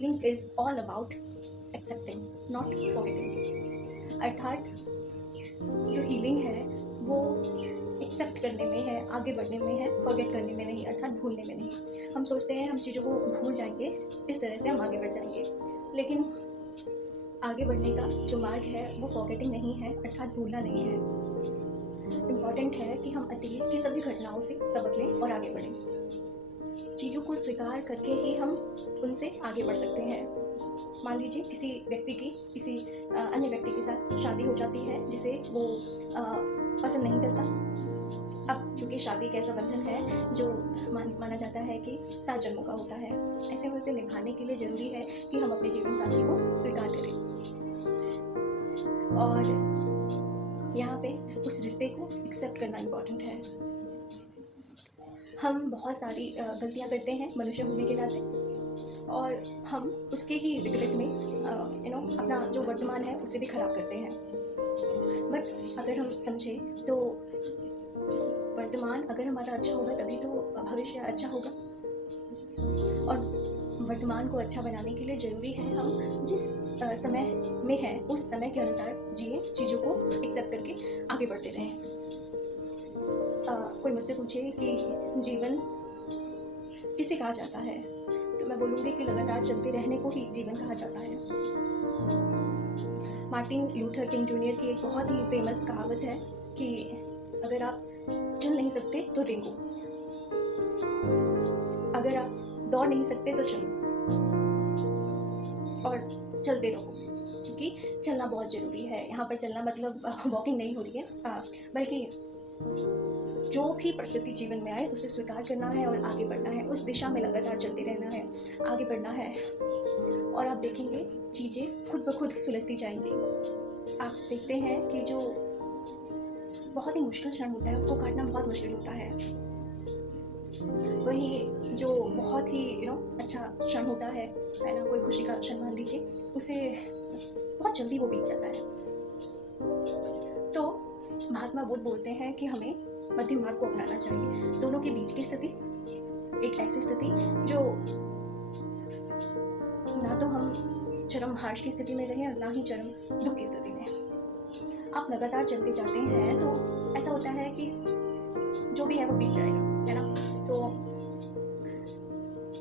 Healing is all about accepting, not forgetting. अर्थात जो healing है वो एक्सेप्ट करने में है, आगे बढ़ने में है, फॉरगेट करने में नहीं, अर्थात भूलने में नहीं। हम सोचते हैं हम चीज़ों को भूल जाएंगे, इस तरह से हम आगे बढ़ जाएंगे, लेकिन आगे बढ़ने का जो मार्ग है वो फॉरगेटिंग नहीं है, अर्थात भूलना नहीं है। इम्पॉर्टेंट है कि हम अतीत की सभी घटनाओं से सबक लें और आगे बढ़ें। चीज़ों को स्वीकार करके ही हम उनसे आगे बढ़ सकते हैं। मान लीजिए किसी व्यक्ति की किसी अन्य व्यक्ति के साथ शादी हो जाती है जिसे वो पसंद नहीं करता। अब क्योंकि शादी एक ऐसा बंधन है जो माना जाता है कि 7 जन्मों का होता है, ऐसे में उसे निभाने के लिए ज़रूरी है कि हम अपने जीवन साथी को स्वीकार करें और यहाँ पे उस रिश्ते को एक्सेप्ट करना इम्पॉर्टेंट है। हम बहुत सारी गलतियाँ करते हैं मनुष्य होने के नाते, और हम उसके ही रिग्रेट में अपना जो वर्तमान है उसे भी ख़राब करते हैं। बट अगर हम समझें तो वर्तमान अगर हमारा अच्छा होगा तभी तो भविष्य अच्छा होगा, और वर्तमान को अच्छा बनाने के लिए ज़रूरी है हम जिस समय में हैं उस समय के अनुसार जिए, चीज़ों को एक्सेप्ट करके आगे बढ़ते रहें। कोई मुझसे पूछे कि जीवन किसे कहा जाता है, तो मैं बोलूँगी कि लगातार चलते रहने को ही जीवन कहा जाता है। मार्टिन लूथर किंग जूनियर की एक बहुत ही फेमस कहावत है कि अगर आप चल नहीं सकते तो रेंगो, अगर आप दौड़ नहीं सकते तो चलो और चलते रहो, क्योंकि चलना बहुत ज़रूरी है। यहाँ पर चलना मतलब वॉकिंग नहीं हो रही है, बल्कि जो भी परिस्थिति जीवन में आए उसे स्वीकार करना है और आगे बढ़ना है, उस दिशा में लगातार चलते रहना है, आगे बढ़ना है, और आप देखेंगे चीज़ें खुद ब खुद सुलझती जाएंगी। आप देखते हैं कि जो बहुत ही मुश्किल क्षण होता है उसको काटना बहुत मुश्किल होता है, वही जो बहुत ही अच्छा क्षण होता है ना, कोई खुशी का क्षण मान लीजिए, उसे बहुत जल्दी वो बीत जाता है। तो महात्मा बुद्ध बोलते हैं कि हमें मध्य मार्ग को अपनाना चाहिए, दोनों के बीच की स्थिति, एक ऐसी स्थिति जो ना तो हम चरम हर्ष की स्थिति में रहें और ना ही चरम दुख की स्थिति में। आप लगातार चलते जाते हैं तो ऐसा होता है कि जो भी है वो बीत जाएगा, है ना। तो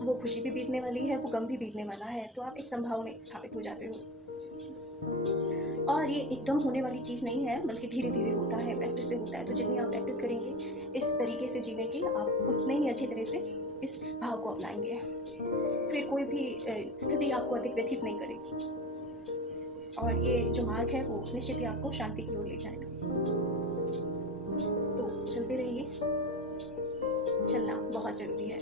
वो खुशी भी बीतने वाली है, वो गम भी बीतने वाला है, तो आप एक संभाव में स्थापित हो जाते हो। और ये एकदम होने वाली चीज़ नहीं है, बल्कि धीरे धीरे होता है, प्रैक्टिस से होता है। तो जितनी आप प्रैक्टिस करेंगे इस तरीके से जीने की, आप उतने ही अच्छी तरह से इस भाव को अपनाएंगे, फिर कोई भी स्थिति आपको अधिक व्यथित नहीं करेगी, और ये जो मार्ग है वो निश्चित ही आपको शांति की ओर ले जाएगा। तो चलते रहिए, चलना बहुत ज़रूरी है।